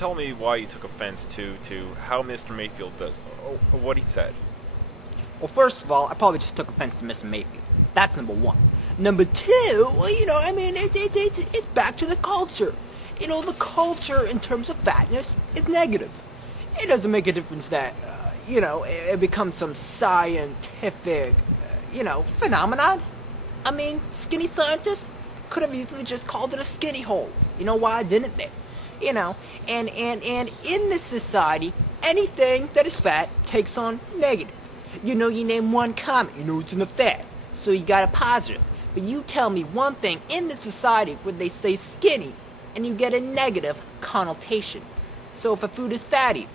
tell me why you took offense to how Mr. Mayfield does what he said. Well, first of all, I probably just took offense to Mr. Mayfield. That's number one. Number two, well, it's back to the culture. The culture in terms of fatness is negative. It doesn't make a difference that, it becomes some scientific, phenomenon. I mean, skinny scientists could have easily just called it a skinny hole. You know why didn't they? And in this society, anything that is fat takes on negative. You name one comment, it's in the fat, so you got a positive. But you tell me one thing in this society where they say skinny, and you get a negative connotation. So if a food is fatty,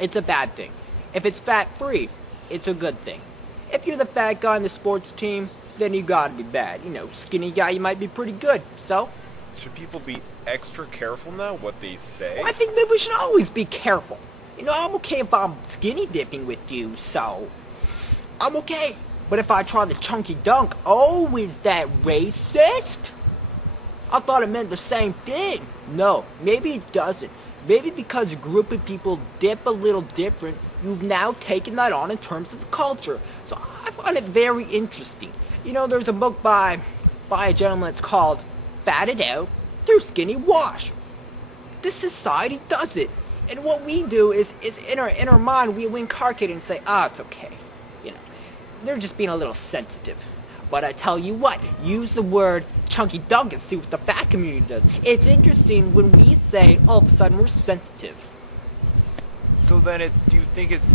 it's a bad thing. If it's fat-free, it's a good thing. If you're the fat guy on the sports team, then you gotta be bad. Skinny guy, you might be pretty good. So, should people be extra careful now what they say? Well, I think maybe we should always be careful. I'm okay if I'm skinny dipping with you, so I'm okay. But if I try the chunky dunk, oh, is that racist? I thought it meant the same thing. No, maybe it doesn't. Maybe because a group of people dip a little different, you've now taken that on in terms of the culture. So I find it very interesting. There's a book by a gentleman that's called Fatted Out Through Skinny Wash. This society does it. And what we do is in our mind, we incarnate it and say, it's okay. They're just being a little sensitive. But I tell you what, use the word chunky dunk and see what the fat community does. It's interesting when we say, all of a sudden, we're sensitive. So then do you think it's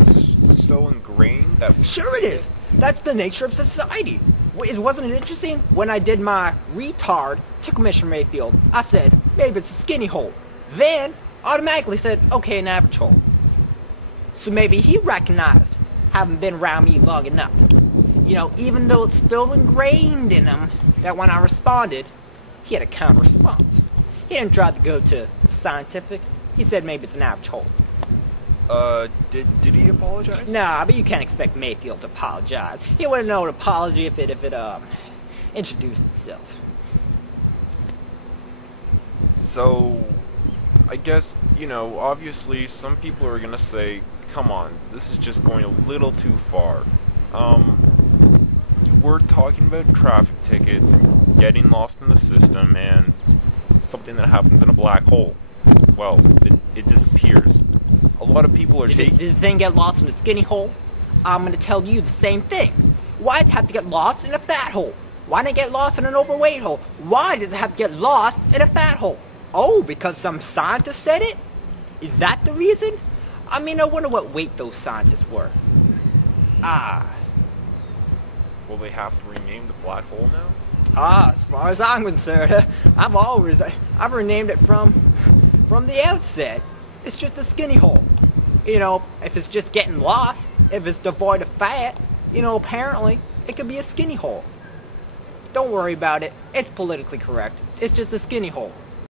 so ingrained that... Sure it is. That's the nature of society. Wasn't it interesting? When I did my retard to Commissioner Mayfield, I said, maybe it's a skinny hole. Then, automatically said, okay, an average hole. So maybe he recognized, having been around me long enough. Even though it's still ingrained in him that when I responded, he had a counter response. He didn't try to go to scientific. He said maybe it's an average hole. Did he apologize? Nah, but you can't expect Mayfield to apologize. He wouldn't know an apology if it introduced itself. So, I guess, obviously some people are gonna say, come on, this is just going a little too far. We're talking about traffic tickets, getting lost in the system, and something that happens in a black hole. Well, it disappears. A lot of people are taking... Did the thing get lost in a skinny hole? I'm going to tell you the same thing. Why does it have to get lost in a fat hole? Why not get lost in an overweight hole? Why does it have to get lost in a fat hole? Oh, because some scientist said it? Is that the reason? I wonder what weight those scientists were. Will they have to rename the black hole now? As far as I'm concerned, I've renamed it from the outset. It's just a skinny hole. If it's just getting lost, if it's devoid of fat, apparently it could be a skinny hole. Don't worry about it. It's politically correct. It's just a skinny hole.